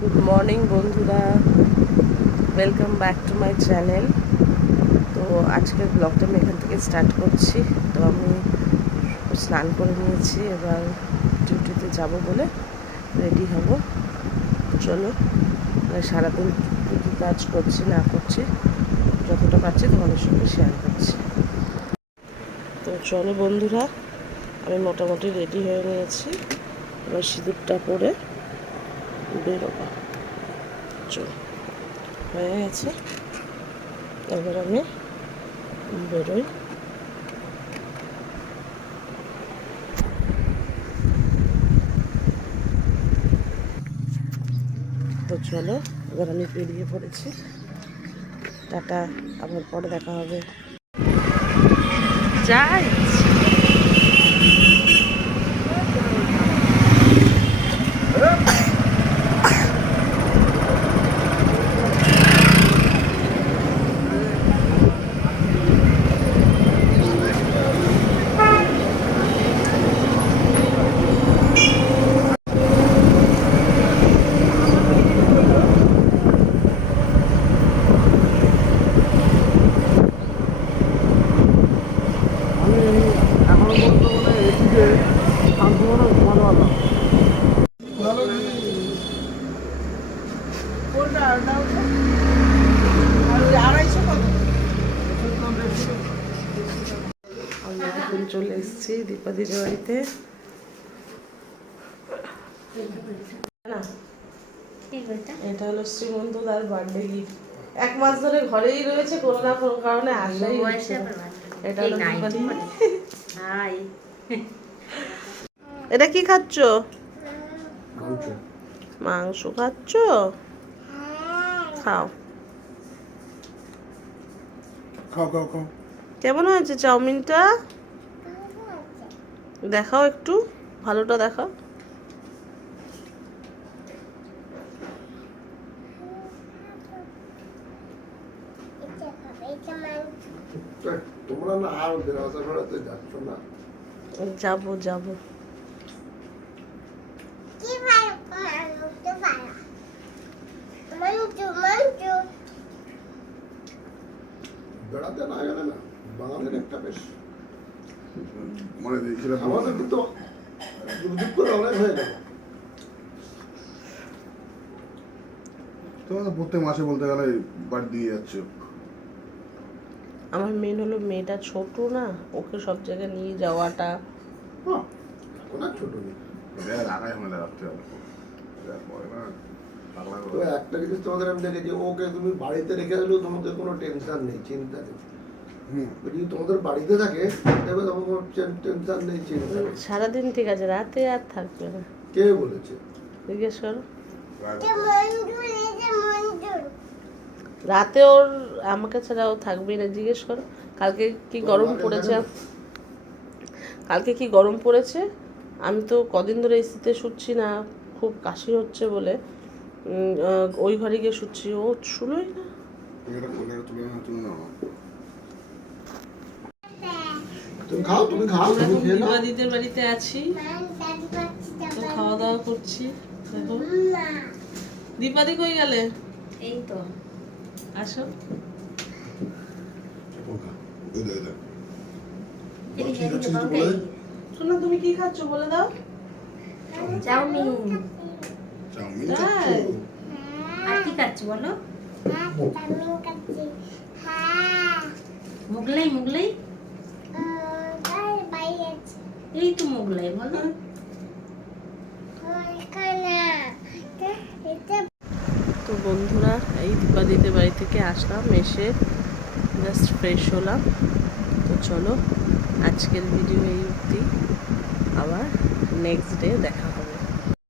Good morning বন্ধুরা, welcome back to my channel. তো আজকের ব্লগটা আমি এখান থেকে স্টার্ট করছি। তো আমি স্নান করে নিয়েছি, এবার ডিউটিতে যাব বলে রেডি হব। চলো, সারাদিন কী কী কাজ করছি না করছি যতটা পারছি তোমাদের সঙ্গে শেয়ার করছি। তো চলো বন্ধুরা, আমি মোটামুটি রেডি হয়ে নিয়েছি। এবার সিঁদুরটা পরে বেরোবো। চলো, হয়ে গেছে, এবার আমি বেরোই। তো চলো, এবার আমি বেরিয়ে পড়েছি। টাটা, আবার পরে দেখা হবে। যাই আমরা এখন চলে এসেছি দীপাদির বাড়িতে। না, এটা হলো শ্রীমন্তদার বার্থডে গিফট। 1 মাস ধরে ঘরেই রয়েছে, কোনো না কোনো কারণে আসলেই হচ্ছে। এটা হলো দীপাদি। এটা কি খাচ্ছ? মাংস খাচ্ছ? খাও খাও খাও খাও। কেমন হয়েছে চাউমিনটা? দেখাও একটু, ভালোটা দেখাও। তোমরা না আর দেওয়া করাতে যাচ্ছ না। যাবো যাবো। বেড়াতে না গেলে না বাঙালির একটা বেশ মানে আমাদের কিন্তু দুধ করে অনেক হয়ে গেল। তোমরা তো প্রত্যেক মাসে বলতে গেলে বাড়ি দিয়ে যাচ্ছ। আমার মেন হলো মেয়েটা ছোট না, ওকে সব জায়গায় নিয়ে যাওয়াটা। অনেক ছোট নেই, লাগাই হলে রাখতে হবে। তো একটা জিনিস তোমাদের আমি দেখেছি, ওকে তুমি বাড়িতে রেখে গেলেও তোমাদের কোনো টেনশন নেই, চিন্তা নেই। যদি তোমাদের বাড়িতে থাকে দেখবে তখন কোনো টেনশন নেই, চিন্তা নেই। সারাদিন ঠিক আছে, রাতে আর থাকবে না। কে বলেছে? জিজ্ঞেস করো। রাতে ওর আমাকে ছাড়া ও থাকবেই না, জিজ্ঞেস করো। কালকে কি গরম পড়েছে, কালকে কি গরম পড়েছে। আমি তো কদিন ধরে এসিতে শুচ্ছি না, খুব কাশি হচ্ছে বলে ওই ঘরে গিয়ে শুচ্ছি, ও শুলোই না। তুমি খাও, তুমি খাও, তুমি খেয়ে নাও। দিদির বাড়িতে আছি, খাওয়া দাওয়া করছি। দেখো দীপাদি কই গেলে? এই তো আসো। শোনো, তুমি কি খাচ্ছ বলে দাও। চাউমিন। তাই? আর কি খাচ্ছ বলো? মোগলাই মোগলাই, এই তো মোগলাই বলো। তো বন্ধুরা, এই দীপাদিদের বাড়ি থেকে আসলাম, এসে জাস্ট ফ্রেশ হলাম। তো চলো, আজকের ভিডিও এই অবধি, আবার নেক্সট ডে দেখা হবে।